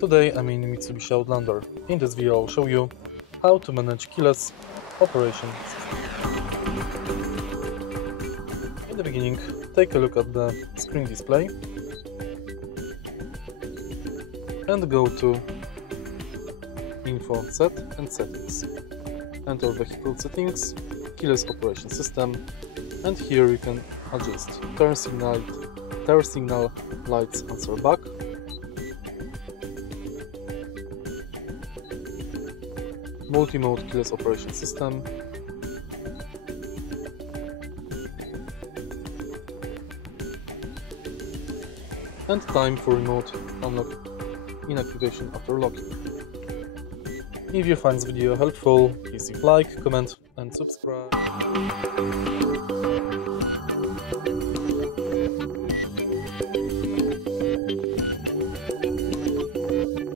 Today I'm in Mitsubishi Outlander. In this video I'll show you how to manage keyless operation system. In the beginning, take a look at the screen display and go to Info Set and Settings. Enter Vehicle Settings, Keyless Operation System, and here you can adjust turn signal, lights answer back, multi-mode keyless operation system, and time for remote unlock inactivation after locking. If you find this video helpful, please leave like, comment and subscribe.